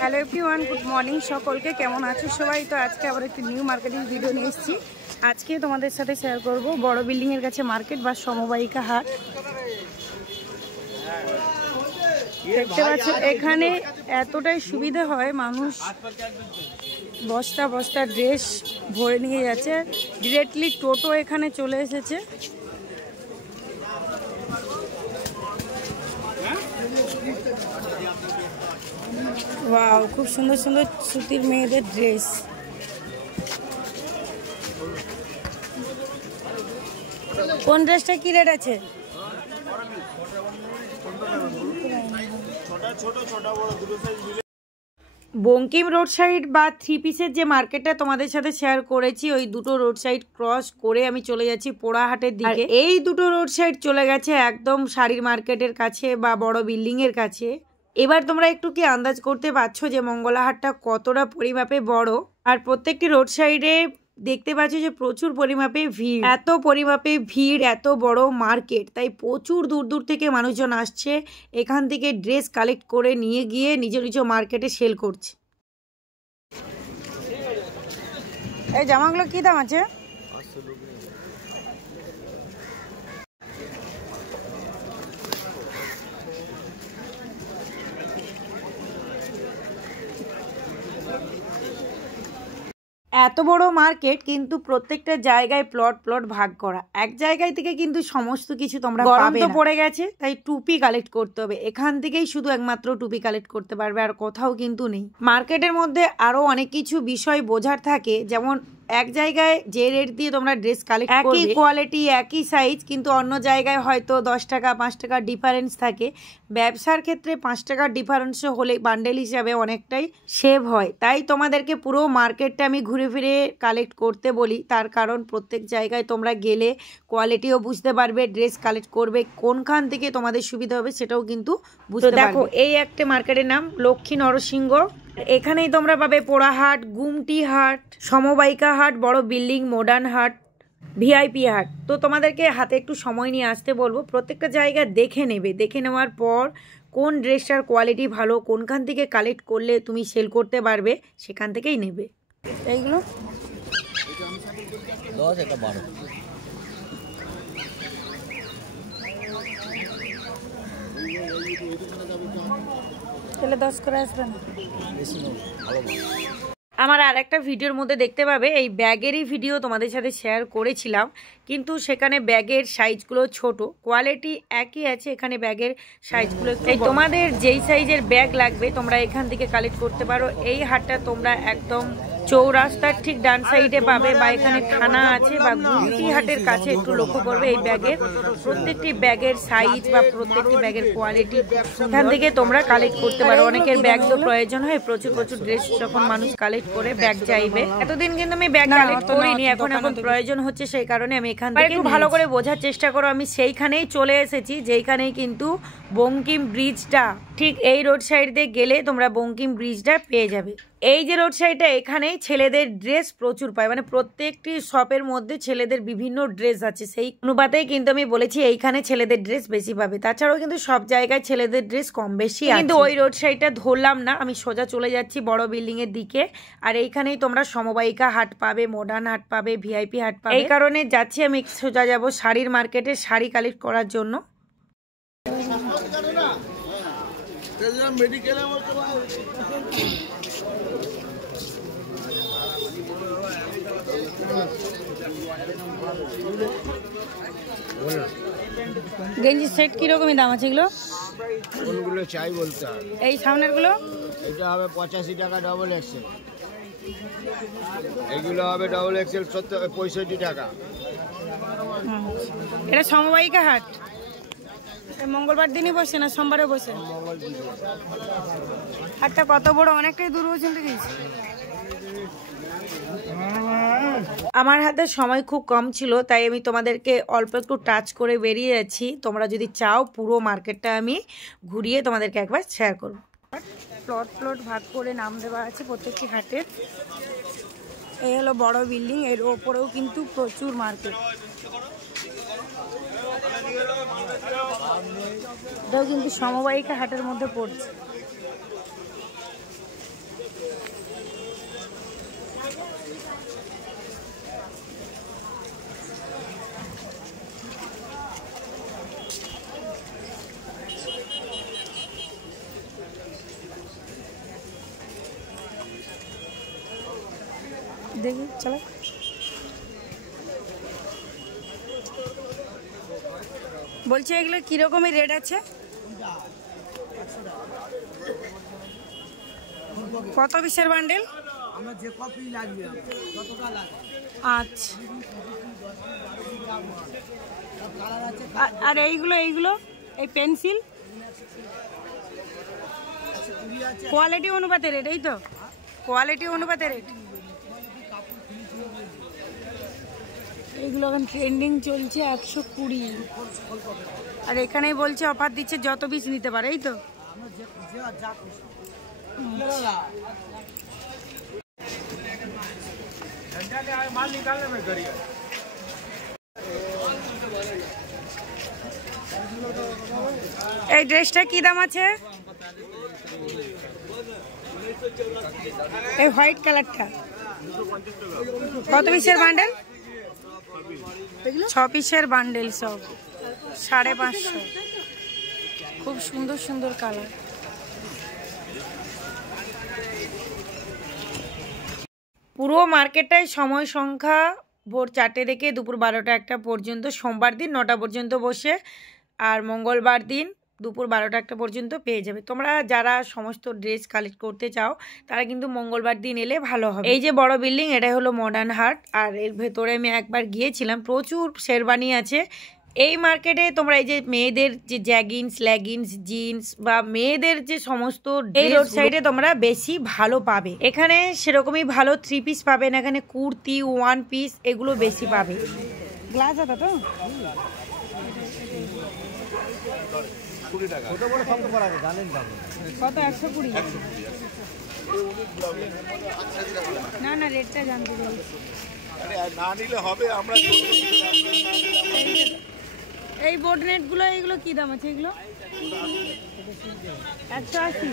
Hello everyone, good morning সকলকে। কেমন আছো সবাই? তো আজকে আবার একটি নিউ মার্কেটিং ভিডিও নিয়ে এসেছি। আজকে তোমাদের সাথে শেয়ার করব বড় বিল্ডিংয়ের কাছে মার্কেট বা সমবায়িকা হাট। দেখতে পাচ্ছ এখানে এতটাই সুবিধা হয়, মানুষ বস্তা বস্তা ড্রেস ভরে নিয়ে যাচ্ছে। ডিরেক্টলি টোটো এখানে চলে এসেছে। ওয়াও, খুব সুন্দর সুন্দর সুতির মেয়েদের ড্রেস। কোন ড্রেসটা কি রেট আছে? বঙ্কিম রোড সাইড বা 3 পিসের যে মার্কেটটা তোমাদের সাথে শেয়ার করেছি, ওই দুটো রোড সাইড ক্রস করে আমি চলে যাচ্ছি পোড়াহাটের দিকে। এই দুটো রোড সাইড চলে গেছে একদম শাড়ির মার্কেটের কাছে বা বড় বিল্ডিং এর কাছে। এবার তোমরা একটু কি আন্দাজ করতে পারছো যে মঙ্গলাহাটটা কতটা পরিমাপে বড়? আর প্রত্যেকটি রোড সাইডে দেখতে পাচ্ছ যে প্রচুর পরিমাপে ভিড়। এত পরিমাপে ভিড়, এত বড় মার্কেট, তাই প্রচুর দূর দূর থেকে মানুষজন আসছে এখান থেকে ড্রেস কালেক্ট করে নিয়ে গিয়ে নিজ নিজ মার্কেটে সেল করছে। এই জামাগুলো কি দাম আছে? এত বড় মার্কেট, কিন্তু প্রত্যেকটা জায়গায় প্লট প্লট ভাগ করা। এক জায়গায় থেকে কিন্তু সমস্ত কিছু তোমরা পাবে না। পড়ে গেছে, তাই টুপি কালেক্ট করতে হবে। এখান থেকেই শুধু একমাত্র টুপি কালেক্ট করতে পারবে, আর কোথাও কিন্তু নেই। মার্কেটের মধ্যে আরো অনেক কিছু বিষয় বোঝার থাকে, যেমন এক জায়গায় যে রেট দিয়ে তোমরা ড্রেস কালেক্ট করবে, একই কোয়ালিটি একই সাইজ, কিন্তু অন্য জায়গায় হয়তো 10 টাকা 5 টাকা ডিফারেন্স থাকে। ব্যবসার ক্ষেত্রে 5 টাকার ডিফারেন্স হলে বান্ডেল হিসাবে অনেকটাই সেভ হয়। তাই তোমাদেরকে পুরো মার্কেটটা আমি ঘুরে ফিরে কালেক্ট করতে বলি, তার কারণ প্রত্যেক জায়গায় তোমরা গেলে কোয়ালিটিও বুঝতে পারবে, ড্রেস কালেক্ট করবে কোনখান থেকে তোমাদের সুবিধা হবে সেটাও কিন্তু বুঝতে পারবে। দেখো, এই একটা মার্কেটের নাম লক্ষ্মী নরসিংহ। এখানেই তোমরা পাবে পোড়াহাট, গুমটি হাট, সমবায়িকা হাট, বড় বিল্ডিং, মডার্ন হাট, ভিআইপি হাট। তো তোমাদেরকে হাতে একটু সময় নিয়ে আসতে বলবো, প্রত্যেকটা জায়গা দেখে নেবে। দেখে নেওয়ার পর কোন ড্রেসটার কোয়ালিটি ভালো, কোনখান থেকে কালেক্ট করলে তুমি সেল করতে পারবে, সেখান থেকেই নেবে। এইগুলো 10 এটা 12 তাহলে 10 করে আসবে না। আমার আর একটা ভিডিওর মধ্যে দেখতে পাবে, এই ব্যাগেরই ভিডিও তোমাদের সাথে শেয়ার করেছিলাম, কিন্তু সেখানে ব্যাগের সাইজগুলো ছোট, কোয়ালিটি একই আছে, এখানে ব্যাগের সাইজগুলো একটু। তোমাদের যেই সাইজের ব্যাগ লাগবে তোমরা এখান থেকে কালেক্ট করতে পারো। এই হাটটা তোমরা একদম চৌরাস্তার ঠিক ডান সাইডে পাবে, বা এখানে থানা আছে বা গুমটি হাটের কাছে একটু লক্ষ্য করবে। এই ব্যাগের প্রত্যেকটি ব্যাগের সাইজ বা প্রত্যেকটি ব্যাগের কোয়ালিটি এখান থেকে তোমরা কালেক্ট করতে পারো। অনেকের ব্যাগ তো প্রয়োজন হয়, প্রচুর প্রচুর ড্রেস যখন মানুষ কালেক্ট করে ব্যাগ চাইবে। এতদিন কিন্তু আমি ব্যাগ কালেক্ট করিনি, এখন প্রয়োজন হচ্ছে, সেই কারণে আমি এখান থেকে একটু ভালো করে বোঝার চেষ্টা করো। আমি সেইখানেই চলে এসেছি যেইখানেই কিন্তু বঙ্কিম ব্রিজটা, ঠিক এই রোড সাইড দিয়ে গেলে তোমরা বঙ্কিম ব্রিজটা পেয়ে যাবে। এই যে রোড সাইডটা, এখানেই ছেলেদের ড্রেস প্রচুর পায়, মানে প্রত্যেকটি শপের মধ্যে ছেলেদের বিভিন্ন ড্রেস আছে, সেই অনুপাতেই কিন্তু আমি বলেছি এইখানে ছেলেদের ড্রেস বেশি পাবে। তাছাড়াও কিন্তু সব জায়গায় ছেলেদের ড্রেস কম বেশি আছে, কিন্তু ওই রোড সাইডটা ধরলাম না, আমি সোজা চলে যাচ্ছি বড় বিল্ডিং এর দিকে। আর এইখানেই তোমরা সমবায়িকা হাট পাবে, মডার্ন হাট পাবে, ভিআইপি হাট পাবে। এই কারণে যাচ্ছি আমি সোজা যাব শাড়ির মার্কেটে শাড়ি কালেক্ট করার জন্য। গেঞ্জি সেট কিরকমই দাম আছে এগুলো? কোনগুলো চাই বলতে হবে। এই সামনের গুলো এটা হবে 85 টাকা ডবল এক্সেল, এগুলো হবে ডবল এক্সেল 65 টাকা। এটা সমবায়িকা হাট মঙ্গলবার দিনই বসে না সোমবারে বসে? হাটটা কত বড়, অনেকটাই দূর পর্যন্ত গেছে। আমার হাতে সময় খুব কম ছিল, তাই আমি তোমাদেরকে অল্প একটু টাচ করে বেরিয়ে যাচ্ছি। তোমরা যদি চাও পুরো মার্কেটটা আমি ঘুরিয়ে তোমাদেরকে একবার শেয়ার করব। প্লট প্লট ভাগ করে নাম দেওয়া আছে প্রত্যেকটি হাটের। এই হলো বড় বিল্ডিং, এর ওপরেও কিন্তু প্রচুর মার্কেট। এটাও কিন্তু সমবায়িকা হাটের মধ্যে পড়ছে। দেখি চলো। বলছি এগুলো কিরকমই রেট আছে? কত পিসের বান্ডেল? আচ্ছা, আর এইগুলো এই পেন্সিল কোয়ালিটি অনুপাতে রেট, এই তো কোয়ালিটি অনুপাতে রেট। এইগুলো এখন ট্রেন্ডিং চলছে 120, আর এখানেই বলছে অফার দিচ্ছে যত পিস নিতে পারে, এই তো। এই ড্রেসটা কি দাম আছে? এই হোয়াইট কালারটা কত পিসের বান্ডেল? 6 পিসের বান্ডেল, সব 550। খুব সুন্দর সুন্দর কালার। পুরো মার্কেটটায় সময় সংখ্যা ভোর 4টে থেকে দুপুর 12টা 1টা পর্যন্ত, সোমবার দিন 9টা পর্যন্ত বসে, আর মঙ্গলবার দিন দুপুর 12টা 1টা পর্যন্ত পেয়ে যাবে। তোমরা যারা সমস্ত ড্রেস কালেক্ট করতে চাও তারা কিন্তু মঙ্গলবার দিন এলে ভালো হবে। এই যে বড় বিল্ডিং, এটাই হলো মডার্ন হাট, আর এর ভেতরে আমি একবার গিয়েছিলাম, প্রচুর শেরবানি আছে। এই মার্কেটে তোমরা এই যে মেয়েদের যে জ্যাগিন্স, লেগিংস, জিন্স বা মেয়েদের যে সমস্ত এই রোড সাইডে তোমরা বেশি ভালো পাবে। এখানে সেরকমই ভালো 3 পিস পাবেন, এখানে কুর্তি, 1 পিস এগুলো বেশি পাবে। গ্লাস আছে তো? কত? 120? না না, রেটটা জানতে চাই। এই বোর্ড নেট গুলো, এইগুলো কি দাম আছে? এগুলো 180।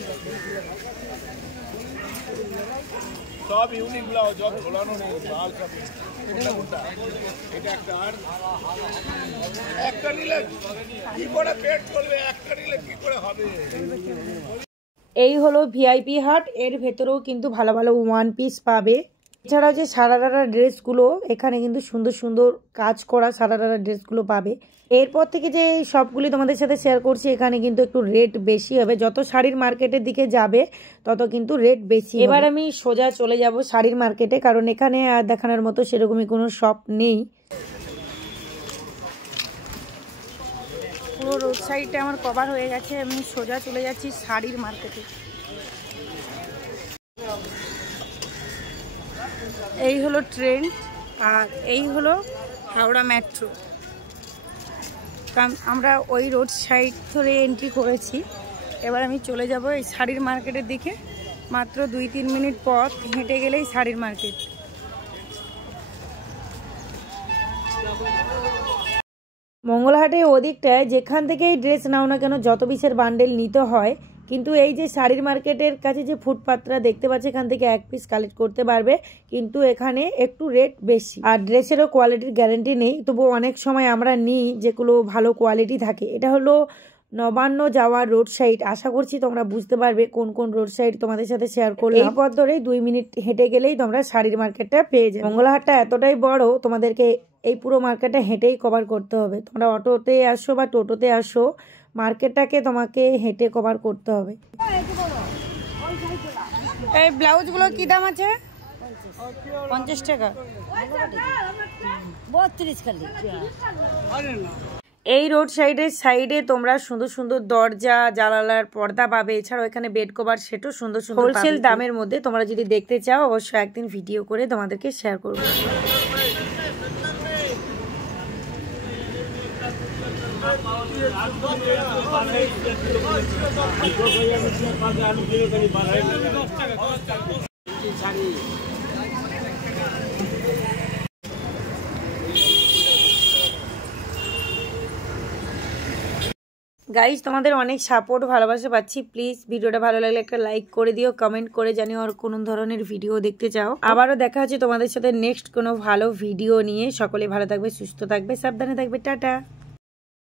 সব ইউনিক ব্লাউজ, সব ঝোলানো নেই, মাল সব এটা একটা। আর একটা নিলে কি করে পেট চলবে? একটা নিলে কি করে হবে? এই হলো ভিআইপি হাট, এর ভেতরেও কিন্তু ভালো ভালো 1 পিস পাবে। এছাড়াও যে সারারা ড্রেসগুলো, এখানে কিন্তু সুন্দর সুন্দর কাজ করা সারারা ড্রেসগুলো পাবে। এরপর থেকে যে সবগুলি তোমাদের সাথে শেয়ার করছি, এখানে কিন্তু একটু রেট বেশি হবে। যত শাড়ির মার্কেটের দিকে যাবে তত কিন্তু রেট বেশি। এবার আমি সোজা চলে যাব শাড়ির মার্কেটে, কারণ এখানে আর দেখানোর মতো সেরকমই কোনো শপ নেই। পুরো রোড সাইডটা আমার কভার হয়ে গেছে, আমি সোজা চলে যাচ্ছি শাড়ির মার্কেটে। এই হলো ট্রেন, আর এই হলো হাওড়া মেট্রো। আমরা ওই রোড সাইড ধরে এন্ট্রি করেছি। এবার আমি চলে যাব এই শাড়ির মার্কেটের দিকে। মাত্র 2-3 মিনিট পথ হেঁটে গেলেই শাড়ির মার্কেট। মঙ্গলহাটে ওদিকটায় যেখান থেকেই ড্রেস নাও না কেন, যত পিসের বান্ডেল নিতে হয়, কিন্তু এই যে শাড়ির মার্কেটের কাছে যে ফুটপাতটা দেখতে পাচ্ছে, এখান থেকে 1 পিস কালেক্ট করতে পারবে, কিন্তু এখানে একটু রেট বেশি। আর ড্রেসেরও কোয়ালিটির গ্যারান্টি নেই, তবু অনেক সময় আমরা নিই যেগুলো ভালো কোয়ালিটি থাকে। এটা হলো নবান্ন যাওয়ার রোড সাইড। আশা করছি তোমরা বুঝতে পারবে কোন কোন রোড সাইড তোমাদের সাথে শেয়ার করলাম। এই পথ ধরেই 2 মিনিট হেঁটে গেলেই তোমরা শাড়ির মার্কেটটা পেয়ে যাবে। মঙ্গলহাটটা এতটাই বড়, তোমাদেরকে এই পুরো মার্কেটটা হেঁটেই কভার করতে হবে। তোমরা অটোতে আসো বা টোটোতে আসো, মার্কেটটাকে তোমাকে হেঁটে কভার করতে হবে। এই ব্লাউজগুলো কি দাম আছে? 50 টাকা। 32 খালি। এই রোড সাইডে তোমরা সুন্দর সুন্দর দরজা, জানালার পর্দা পাবে। এছাড়াও এখানে বেড কভার সেটও সুন্দর সুন্দর হোলসেল দামের মধ্যে। তোমরা যদি দেখতে চাও অবশ্যই একদিন ভিডিও করে তোমাদেরকে শেয়ার করবো। গাইজ, তোমাদের অনেক সাপোর্ট, ভালোবাসা পাচ্ছি। প্লিজ ভিডিওটা ভালো লাগলে একটা লাইক করে দিও, কমেন্ট করে জানিও আর কোন ধরনের ভিডিও দেখতে চাও। আবারও দেখা হচ্ছে তোমাদের সাথে নেক্সট কোনো ভালো ভিডিও নিয়ে। সকলে ভালো থাকবে, সুস্থ থাকবে, সাবধানে থাকবে। টাটা।